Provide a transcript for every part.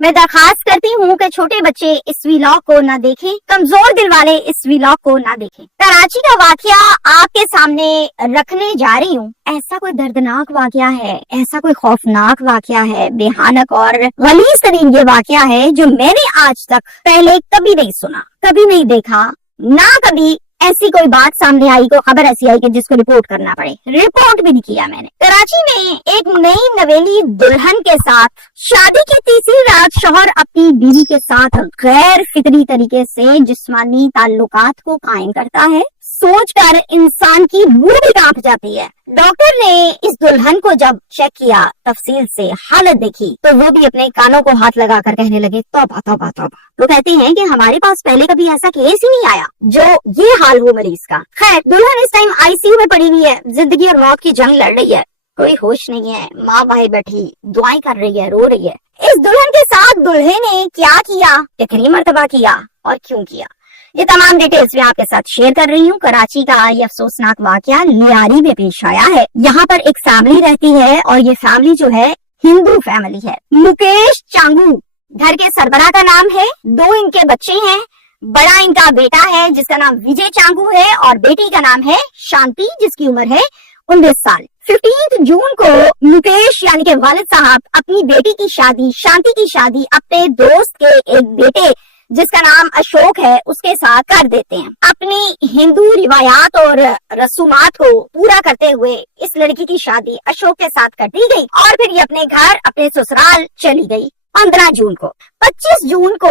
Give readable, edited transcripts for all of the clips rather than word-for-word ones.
मैं दरखास्त करती हूँ कि छोटे बच्चे इस व्लॉग को ना देखें, कमजोर दिल वाले इस व्लॉग को ना देखें। कराची का वाकया आपके सामने रखने जा रही हूँ। ऐसा कोई दर्दनाक वाकया है, ऐसा कोई खौफनाक वाकया है, बेहानक और गलीज तरीन ये वाकया है जो मैंने आज तक पहले कभी नहीं सुना, कभी नहीं देखा, ना कभी ऐसी कोई बात सामने आई, कोई खबर ऐसी आई कि जिसको रिपोर्ट करना पड़े। रिपोर्ट भी नहीं किया मैंने। कराची में एक नई नवेली दुल्हन के साथ शादी की तीसरी रात शौहर अपनी बीवी के साथ गैर फितरी तरीके से जिस्मानी ताल्लुकात को कायम करता है। सोचकर इंसान की रूह भी कांप जाती है। डॉक्टर ने इस दुल्हन को जब चेक किया, तफसील से हालत देखी, तो वो भी अपने कानों को हाथ लगाकर कहने लगे तौबा तौबा तौबा। वो कहते हैं कि हमारे पास पहले कभी ऐसा केस ही नहीं आया जो ये हाल हो मरीज का। खैर, दुल्हन इस टाइम आईसीयू में पड़ी हुई है, जिंदगी और मौत की जंग लड़ रही है, कोई होश नहीं है, माँ भाई बैठी दुआएं कर रही है, रो रही है। इस दुल्हन के साथ दूल्हे ने क्या किया, कितनी मर्तबा किया और क्यों किया, ये तमाम डिटेल्स मैं आपके साथ शेयर कर रही हूँ। कराची का ये अफसोसनाक वाकया लियारी में पेश आया है। यहाँ पर एक फैमिली रहती है और ये फैमिली जो है हिंदू फैमिली है। मुकेश चांगू घर के सरबराह का नाम है। 2 इनके बच्चे हैं। बड़ा इनका बेटा है जिसका नाम विजय चांगू है और बेटी का नाम है शांति जिसकी उम्र है 19 साल। 15 जून को मुकेश यानी के वालिद साहब अपनी बेटी की शादी, शांति की शादी अपने दोस्त के एक बेटे जिसका नाम अशोक है उसके साथ कर देते हैं। अपनी हिंदू रिवायात और रसूमात को पूरा करते हुए इस लड़की की शादी अशोक के साथ कर दी गई और फिर ये अपने घर अपने ससुराल चली गई। 15 जून को 25 जून को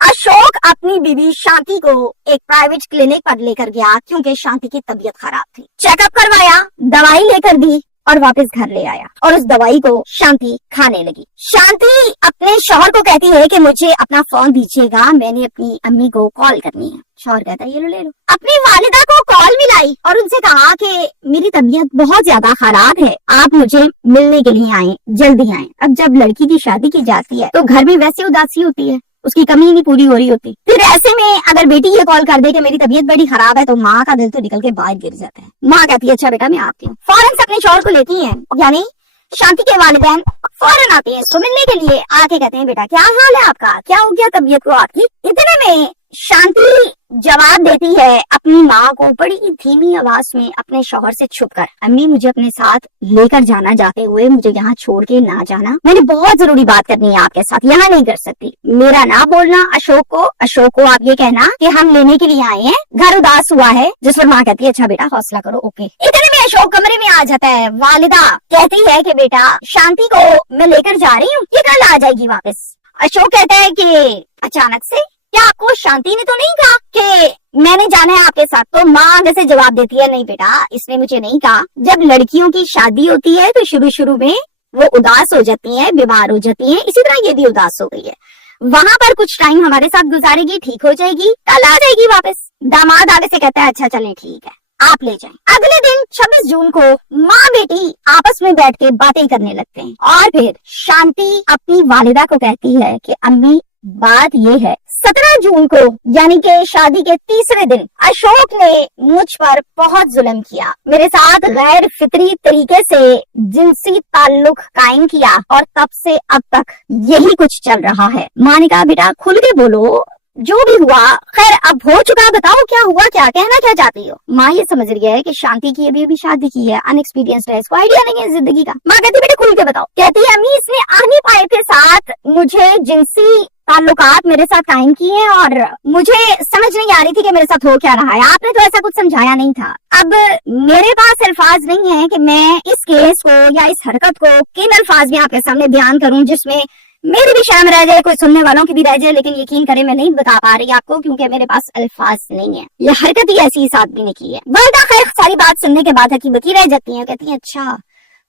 अशोक अपनी बीवी शांति को एक प्राइवेट क्लिनिक पर लेकर गया क्योंकि शांति की तबीयत खराब थी। चेकअप करवाया, दवाई लेकर दी और वापस घर ले आया और उस दवाई को शांति खाने लगी। शांति अपने शौहर को कहती है कि मुझे अपना फोन दीजिएगा, मैंने अपनी अम्मी को कॉल करनी है। शौहर कहता है ये लो ले लो। अपनी वालिदा को कॉल मिलाई और उनसे कहा कि मेरी तबीयत बहुत ज्यादा खराब है, आप मुझे मिलने के लिए आए, जल्दी आए। अब जब लड़की की शादी की जाती है तो घर में वैसे उदासी होती है, उसकी कमी नहीं पूरी हो रही होती। फिर ऐसे में अगर बेटी ये कॉल कर दे कि मेरी तबीयत बड़ी खराब है तो माँ का दिल तो निकल के बाहर गिर जाता है। माँ कहती है अच्छा बेटा मैं आती हूँ। फौरन से अपने शौहर को लेती हैं, यानी शांति के वालिदैन फौरन आते हैं इसको मिलने के लिए। आके कहते हैं बेटा क्या हाल है आपका, क्या हो गया तबीयत को आपकी। इतने में शांति जवाब देती है अपनी माँ को बड़ी धीमी आवाज में अपने शौहर से छुपकर, अम्मी मुझे अपने साथ लेकर जाना, जाते हुए मुझे यहाँ छोड़ के ना जाना, मैंने बहुत जरूरी बात करनी है आपके साथ, यहाँ नहीं कर सकती। मेरा ना बोलना अशोक को आप ये कहना कि हम लेने के लिए आए हैं, घर उदास हुआ है। जिस पर माँ कहती है अच्छा बेटा हौसला करो, ओके। इतने में अशोक कमरे में आ जाता है। वालिदा कहती है कि बेटा शांति को मैं लेकर जा रही हूँ, ये कल आ जाएगी वापस। अशोक कहता है कि अचानक से क्या आपको शांति ने तो नहीं कहा कि मैंने जाना है आपके साथ? तो माँ आगे से जवाब देती है नहीं बेटा इसने मुझे नहीं कहा। जब लड़कियों की शादी होती है तो शुरू में वो उदास हो जाती हैं, बीमार हो जाती हैं, इसी तरह ये भी उदास हो गई है। वहाँ पर कुछ टाइम हमारे साथ गुजारेगी, ठीक हो जाएगी, कल आ जाएगी वापस। दामाद आगे से कहता है अच्छा चलें ठीक है आप ले जाएं। अगले दिन 26 जून को माँ बेटी आपस में बैठ के बातें करने लगते हैं और फिर शांति अपनी वालिदा को कहती है कि अम्मी बात ये है 17 जून को यानी कि शादी के तीसरे दिन अशोक ने मुझ पर बहुत जुल्म किया, मेरे साथ गैर फितरी तरीके से जिनसी ताल्लुक कायम किया और तब से अब तक यही कुछ चल रहा है। माँ ने कहा बेटा खुल के बोलो, जो भी हुआ खैर अब हो चुका, बताओ क्या हुआ, क्या कहना क्या चाहती हो। माँ ये समझ रही है कि शांति की अभी शादी की है, अनएक्सपीरियंस्ड है, इसको आइडिया नहीं है जिंदगी का। माँ कहती बेटे खुल के बताओ। कहती है अम्मी इसने आनी पाए के साथ मुझे जिनसी ताल्लुकात मेरे साथ कायम किए और मुझे समझ नहीं आ रही थी कि मेरे साथ हो क्या रहा है, आपने तो ऐसा कुछ समझाया नहीं था। अब मेरे पास अल्फाज नहीं है कि मैं इस केस को या इस हरकत को किन अल्फाज में आपके सामने बयान करूं जिसमें मेरी भी शर्म रह जाए, कोई सुनने वालों की भी रह जाए, लेकिन यकीन करें मैं नहीं बता पा रही आपको क्योंकि मेरे पास अल्फाज नहीं है। ये हरकत ही ऐसी इस आदमी ने की है। वालिदा खैर सारी बात सुनने के बाद हकी बकी रह जाती है, कहती है अच्छा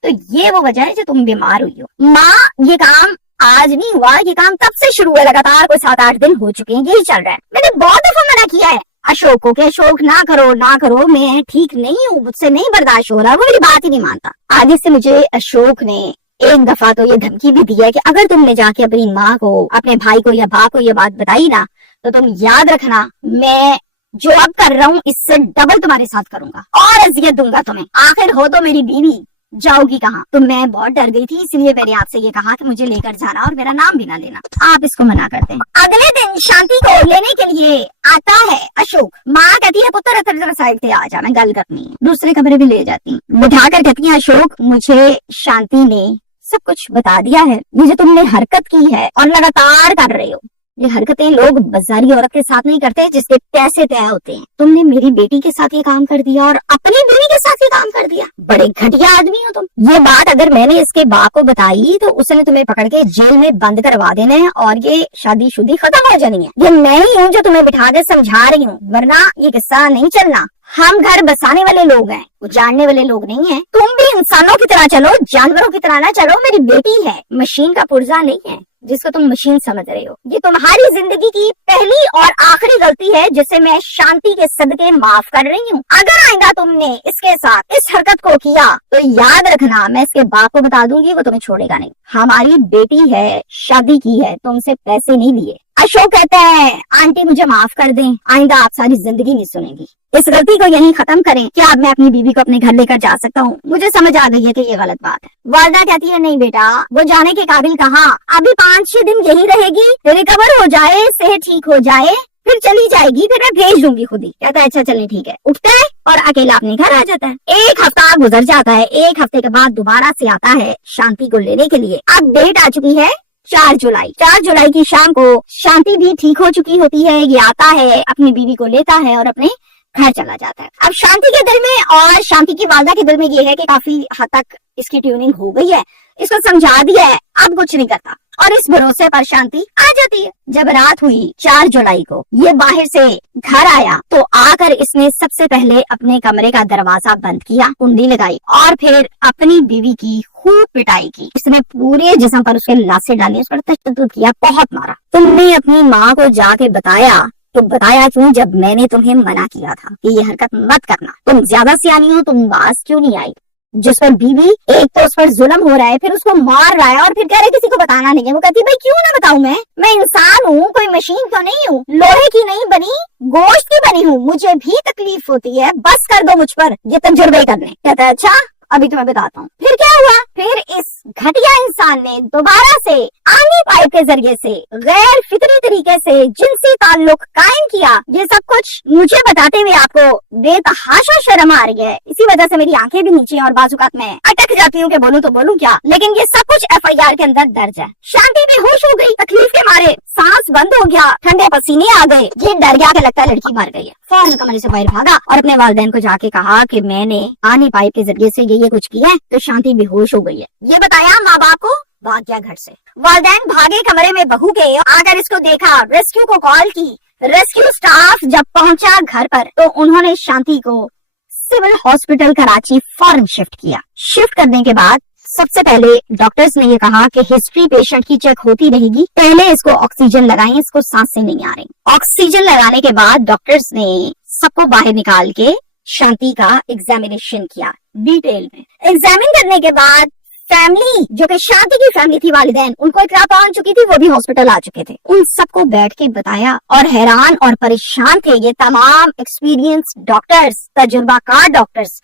तो ये वो वजह है जो तुम बीमार हुई हो। माँ ये काम आज नहीं हुआ, ये काम तब से शुरू है, लगातार कोई 7-8 दिन हो चुके हैं, यही चल रहा है। मैंने बहुत दफा मना किया है अशोक को कि अशोक ना करो, मैं ठीक नहीं हूँ, मुझसे नहीं बर्दाश्त हो रहा, वो मेरी बात ही नहीं मानता। आगे से मुझे अशोक ने एक दफा तो ये धमकी भी दी है कि अगर तुमने जाके अपनी माँ को, अपने भाई को या बाप को ये बात बताई ना तो तुम याद रखना मैं जो अब कर रहा हूँ इससे डबल तुम्हारे साथ करूंगा और अजियत दूंगा तुम्हें। आखिर हो तो मेरी बीवी, जाओगी कहाँ? तो मैं बहुत डर गई थी, इसलिए मैंने आपसे ये कहा कि मुझे लेकर जाना और मेरा नाम भी ना लेना। आप इसको मना करते हैं। अगले दिन शांति को लेने के लिए आता है अशोक। माँ कहती है पुत्र इधर साइड से आ जा, मैं गल करनी है। दूसरे कमरे में ले जाती, बिठा कर कहती है अशोक मुझे शांति ने सब कुछ बता दिया है, ये जो तुमने हरकत की है और लगातार कर रहे हो, ये हरकतें लोग बाजारी औरत के साथ नहीं करते जिसके पैसे तय होते हैं। तुमने मेरी बेटी के साथ ये काम कर दिया और अपनी बीवी के साथ ये काम कर दिया, बड़े घटिया आदमी हो तुम। ये बात अगर मैंने इसके बाप को बताई तो उसने तुम्हें पकड़ के जेल में बंद करवा देना है और ये शादीशुदी खत्म हो जानी है। ये मैं ही हूँ जो तुम्हें बिठा कर समझा रही हूँ, वरना ये किस्सा नहीं चलना। हम घर बसाने वाले लोग हैं, उजाड़ने वाले लोग नहीं हैं। तुम भी इंसानों की तरह चलो, जानवरों की तरह ना चलो। मेरी बेटी है, मशीन का पुर्जा नहीं है जिसको तुम मशीन समझ रहे हो। ये तुम्हारी जिंदगी की पहली और आखिरी गलती है जिसे मैं शांति के सदके माफ कर रही हूँ। अगर आइंदा तुमने इसके साथ इस हरकत को किया तो याद रखना मैं इसके बाप को बता दूंगी, वो तुम्हें छोड़ेगा नहीं। हमारी बेटी है, शादी की है, तुमसे पैसे नहीं लिए। अशोक कहते हैं आंटी मुझे माफ कर दें, आइंदा आप सारी जिंदगी नहीं सुनेंगी। इस गलती को यहीं खत्म करें। क्या अब मैं अपनी बीवी को अपने घर लेकर जा सकता हूँ? मुझे समझ आ गई है कि ये गलत बात है। वालदा कहती है नहीं बेटा, वो जाने के काबिल कहाँ, अभी 5-6 दिन यही रहेगी, रिकवर हो जाए, सेहत ठीक हो जाए, फिर चली जाएगी, फिर मैं भेज दूंगी खुद ही। कहता है अच्छा चलिए ठीक है। उठता है और अकेला अपने घर आ जाता है। एक हफ्ता गुजर जाता है। एक हफ्ते के बाद दोबारा से आता है शांति को लेने के लिए। अब डेट आ चुकी है 4 जुलाई। 4 जुलाई की शाम को शांति भी ठीक हो चुकी होती है। ये आता है, अपनी बीवी को लेता है और अपने घर चला जाता है। अब शांति के दिल में और शांति की वालदा के दिल में ये है कि काफी हद तक इसकी ट्यूनिंग हो गई है, इसको समझा दिया है, अब कुछ नहीं करता। और इस भरोसे पर शांति आ जाती है। जब रात हुई 4 जुलाई को, ये बाहर से घर आया तो आकर इसने सबसे पहले अपने कमरे का दरवाजा बंद किया, कुंडी लगाई और फिर अपनी बीवी की खूब पिटाई की। इसने पूरे जिस्म पर उसके लाशें डाली, उस पर तशद्दुद किया, बहुत मारा। तुमने अपनी माँ को जाके बताया तो बताया क्यों जब मैंने तुम्हें मना किया था कि ये हरकत मत करना? तुम ज्यादा सियानी हो, तुम बाज क्यों नहीं आई? जिस पर बीवी एक तो उस पर जुल्म हो रहा है, फिर उसको मार रहा है और फिर कह रहे किसी को बताना नहीं है। वो कहती भाई क्यों ना बताऊं, मैं इंसान हूँ, कोई मशीन तो नहीं हूँ, लोहे की नहीं बनी, गोश्त की बनी हूँ, मुझे भी तकलीफ होती है, बस कर दो मुझ पर ये तजुर्बे करने। कहता है अच्छा अभी तुम्हें बताता हूँ। फिर क्या हुआ? फिर इस घटिया इंसान ने दोबारा से आनी पाइप के जरिए से गैर फितरी तरीके से जिनसी ताल्लुक कायम किया। ये सब कुछ मुझे बताते हुए आपको बेतहाशा शर्म आ रही है। इसी वजह से मेरी आंखें भी नीचे और बाजुकात में अटक जाती हूँ कि बोलूं तो बोलूं क्या, लेकिन ये सब कुछ FIR के अंदर दर्ज है। शांति बेहोश हो गई, तकलीफ के मारे सांस बंद हो गया, ठंडे पसीने आ गए, ये डर गया कि लगता है लड़की मर गई है। फौरन कमरे से बाहर भागा और अपने वालिदैन को जाके कहा कि मैंने आनी पाइप के जरिए से ये कुछ किया है। तो शांति बेहोश हो गई है। ये बताया माँ बाप को, भाग गया घर से। वालिदैन भागे कमरे में बहू के, आकर इसको देखा, रेस्क्यू को कॉल की। रेस्क्यू स्टाफ जब पहुंचा घर पर तो उन्होंने शांति को सिविल हॉस्पिटल कराची फौरन शिफ्ट किया। शिफ्ट करने के बाद सबसे पहले डॉक्टर्स ने ये कहा कि हिस्ट्री पेशेंट की चेक होती रहेगी, पहले इसको ऑक्सीजन लगाएं, इसको सांसें नहीं आ रही। ऑक्सीजन लगाने के बाद डॉक्टर्स ने सबको बाहर निकाल के शांति का एग्जामिनेशन किया डिटेल में। एग्जामिन करने के बाद फैमिली, जो कि शांति की फैमिली थी, वालिदैन, उनको इत्तला पहुंच चुकी थी, वो भी हॉस्पिटल आ चुके थे। उन सबको बैठ के बताया और हैरान और परेशान थे ये तमाम एक्सपीरियंस डॉक्टर्स, तजुर्बाकार डॉक्टर्स,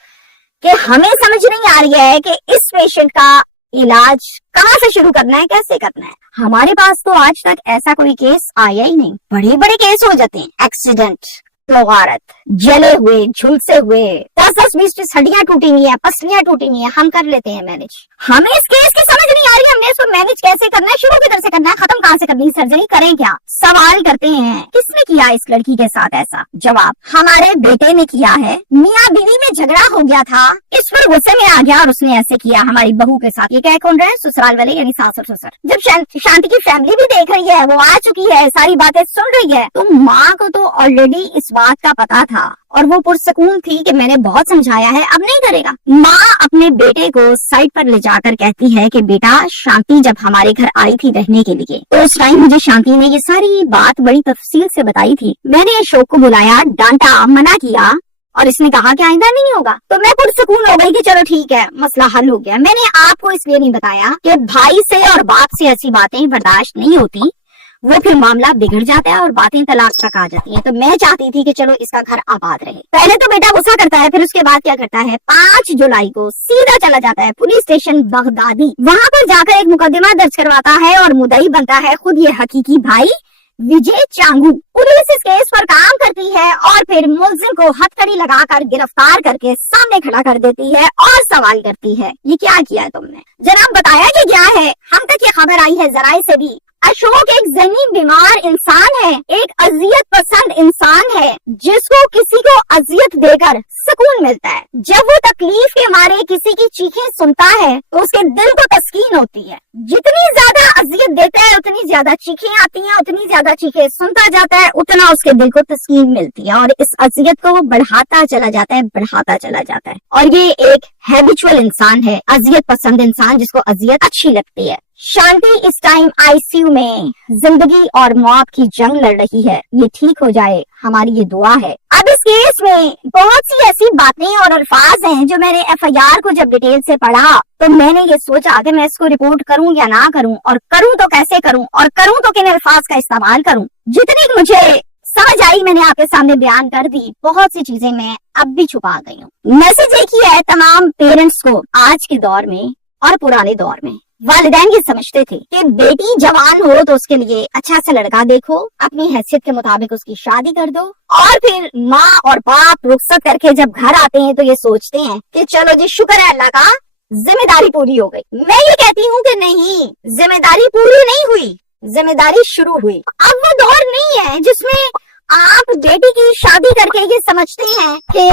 कि हमें समझ नहीं आ रही है कि इस पेशेंट का इलाज कहाँ से शुरू करना है, कैसे करना है। हमारे पास तो आज तक ऐसा कोई केस आया ही नहीं। बड़े बड़े केस हो जाते हैं, एक्सीडेंट, गारत, जले हुए, झुलसे हुए, 10-10, 20-20 हड्डियां टूटी हुई है, पसलियां टूटी हुई है, हम कर लेते हैं मैनेज। हमें इस केस की समझ नहीं आ रही, हमने इसको मैनेज कैसे करना है, शुरू किधर से करना है, खत्म कहाँ से करनी है, सर्जरी करें क्या? सवाल करते हैं किसने किया इस लड़की के साथ ऐसा? जवाब हमारे बेटे ने किया है। मियाँ बीवी में झगड़ा हो गया था, इस पर गुस्से में आ गया और उसने ऐसे किया हमारी बहू के साथ। ये कह कौन रहे? ससुराल वाले, यानी सास और ससुर। जब शांति की फैमिली भी देख रही है, वो आ चुकी है, सारी बातें सुन रही है, तो माँ को तो ऑलरेडी इस बात का पता था और वो पुरसकून थी कि मैंने बहुत समझाया है, अब नहीं करेगा। माँ अपने बेटे को साइड पर ले जाकर कहती है कि बेटा, शांति जब हमारे घर आई थी रहने के लिए तो उस टाइम मुझे शांति ने ये सारी बात बड़ी तफसील से बताई थी। मैंने अशोक को बुलाया, डांटा, मना किया और इसने कहा कि आइंदा नहीं होगा। तो मैं पुरसकून हो गई कि चलो ठीक है, मसला हल हो गया। मैंने आपको इसलिए नहीं बताया कि भाई से और बाप से ऐसी बातें बर्दाश्त नहीं होती। वो फिर मामला बिगड़ जाता है और बातें तलाक तक आ जाती हैं। तो मैं चाहती थी कि चलो इसका घर आबाद रहे। पहले तो बेटा गुस्सा करता है, फिर उसके बाद क्या करता है, 5 जुलाई को सीधा चला जाता है पुलिस स्टेशन बगदादी। वहाँ पर जाकर एक मुकदमा दर्ज करवाता है और मुद्दई बनता है खुद ये हकीकी भाई विजय चांगू। पुलिस इस केस पर काम करती है और फिर मुलजिम को हथकड़ी लगाकर गिरफ्तार करके सामने खड़ा कर देती है और सवाल करती है, ये क्या किया है तुमने? जनाब बताया कि क्या है? हम तक ये खबर आई है जराए से भी। अशोक एक ज़हनी बीमार इंसान है, एक अजियत पसंद इंसान है जिसको किसी को अजियत देकर सुकून मिलता है। जब वो तकलीफ के मारे किसी की चीखें सुनता है तो उसके दिल को तस्कीन होती है। जितनी ज्यादा अजियत देता है उतनी ज्यादा चीखें आती हैं, उतनी ज्यादा चीखें सुनता जाता है, उतना उसके दिल को तस्कीन मिलती है और इस अजियत को वो बढ़ाता चला जाता है, बढ़ाता चला जाता है। और ये एक हैबिचुअल इंसान है, अजियत पसंद इंसान जिसको अजियत अच्छी लगती है। शांति इस टाइम आईसीयू में जिंदगी और मौत की जंग लड़ रही है, ये ठीक हो जाए हमारी ये दुआ है। अब इस केस में बहुत सी ऐसी बातें और अल्फाज हैं जो मैंने एफआईआर को जब डिटेल से पढ़ा तो मैंने ये सोचा कि मैं इसको रिपोर्ट करूं या ना करूं, और करूं तो कैसे करूं, और करूं तो किन अल्फाज का इस्तेमाल करूं। जितनी मुझे समझ आई मैंने आपके सामने बयान कर दी, बहुत सी चीजें मैं अब भी छुपा गई हूँ। मैसेज एक ही है तमाम पेरेंट्स को आज के दौर में और पुराने दौर में। वालिदैन ये समझते थे कि बेटी जवान हो तो उसके लिए अच्छा सा लड़का देखो, अपनी हैसियत के मुताबिक उसकी शादी कर दो, और फिर माँ और बाप रुखसत करके जब घर आते हैं तो ये सोचते हैं कि चलो जी शुक्र है अल्लाह का, जिम्मेदारी पूरी हो गई। मैं ये कहती हूँ कि नहीं, जिम्मेदारी पूरी नहीं हुई, जिम्मेदारी शुरू हुई। अब वो दौर नहीं है जिसमें आप बेटी की शादी करके ये समझते हैं कि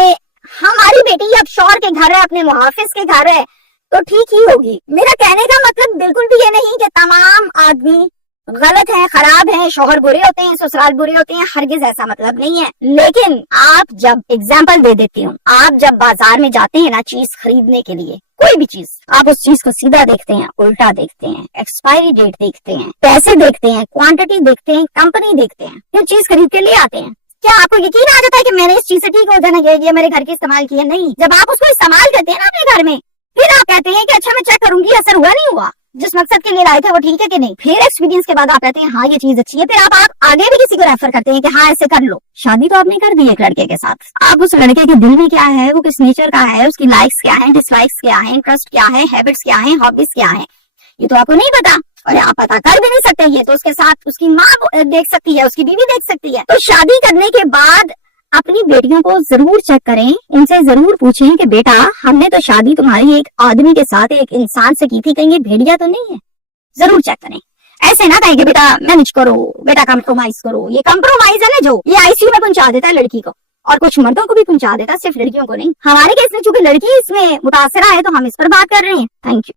हमारी बेटी अब शौहर के घर है, अपने मुहाफिज के घर है तो ठीक ही होगी। मेरा कहने का मतलब बिल्कुल भी ये नहीं कि तमाम आदमी गलत है, खराब है, शौहर बुरे होते हैं, ससुराल बुरे होते हैं, हरगिज ऐसा मतलब नहीं है। लेकिन आप जब एग्जाम्पल दे देती हूँ, आप जब बाजार में जाते हैं ना चीज खरीदने के लिए, कोई भी चीज, आप उस चीज को सीधा देखते हैं, उल्टा देखते हैं, एक्सपायरी डेट देखते हैं, पैसे देखते हैं, क्वांटिटी देखते हैं, कंपनी देखते हैं, फिर चीज खरीद के ले आते हैं। क्या आपको यकीन आ जाता है कि मैंने इस चीज से ठीक हो जाना चाहिए, मेरे घर के इस्तेमाल किया? नहीं। जब आप उसको इस्तेमाल करते हैं ना अपने घर में, फिर आप कहते हैं कि अच्छा मैं चेक करूंगी असर हुआ नहीं हुआ, जिस मकसद के लिए लाए थे वो ठीक है कि नहीं। फिर एक्सपीरियंस के बाद आप कहते हैं हाँ ये चीज अच्छी है, फिर आप आगे भी किसी को रेफर करते हैं कि हाँ ऐसे कर लो। शादी तो आपने कर दी एक लड़के के साथ, आप उस लड़के के दिल में क्या है, वो किस नेचर का है, उसकी लाइक्स क्या है, डिसलाइक्स क्या है, इंटरेस्ट क्या है, हैबिट्स क्या है, हॉबीज क्या है, ये तो आपको नहीं पता, और आप पता कर भी नहीं सकते। ये तो उसके साथ उसकी माँ देख सकती है, उसकी बीवी देख सकती है। तो शादी करने के बाद अपनी बेटियों को जरूर चेक करें, इनसे जरूर पूछें कि बेटा हमने तो शादी तुम्हारी एक आदमी के साथ, एक इंसान से की थी, कहीं ये भेड़िया तो नहीं है? जरूर चेक करें। ऐसे ना कहें कि बेटा मैनेज करो, बेटा कंप्रोमाइज करो। ये कंप्रोमाइज है ना जो, ये आईसीयू में पहुंचा देता है लड़की को, और कुछ मर्दों को भी पहुंचा देता है, सिर्फ लड़कियों को नहीं। हमारे केस में चूंकि लड़की इसमें मुतासरा है तो हम इस पर बात कर रहे हैं। Thank you.